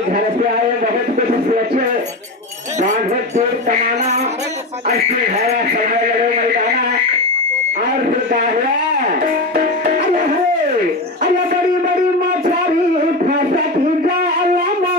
घर पे आए बहुत कुछ सोचे बांधे दूर कमाना अस्सी है समय लड़े मैदाना और फिर क्या अरे बड़ी बड़ी मछली फंसती जालमा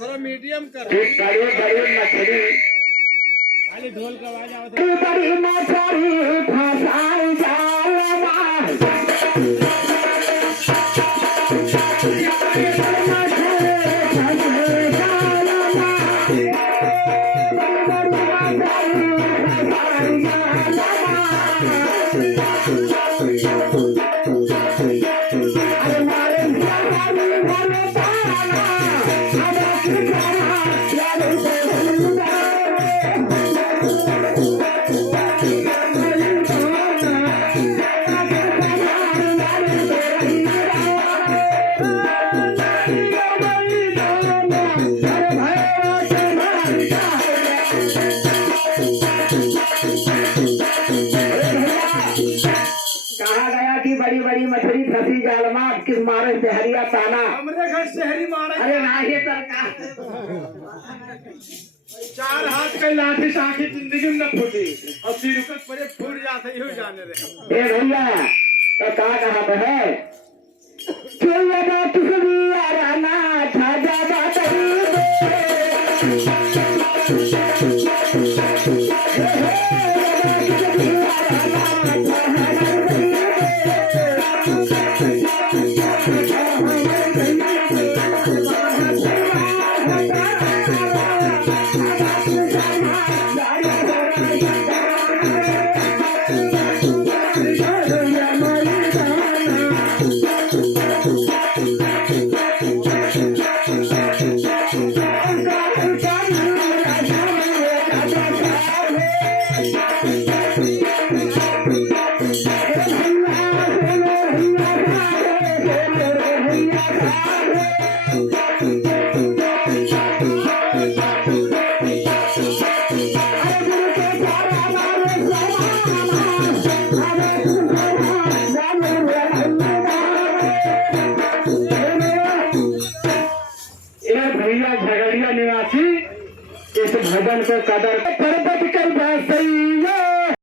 थोड़ा मीडियम कर बड़ी बड़ी मछली खाली ढोल का आवाज आवत बड़ी बड़ी मछली फंसाई जालमा बड़ी बड़ी मछली फंसी जालमा किस मारे शहरिया ताना हमरे घर शहरी मारे अरे नहीं सरकार चार हाथ के लाठी साखी जिंदगी में न फूटी और सिरकत परे फूट जाते ही जाने रहे ए भैया तो कहा है चलिए ना तुझे राना था ज्यादा भैया झगड़िया निवासी इस भजन को कदर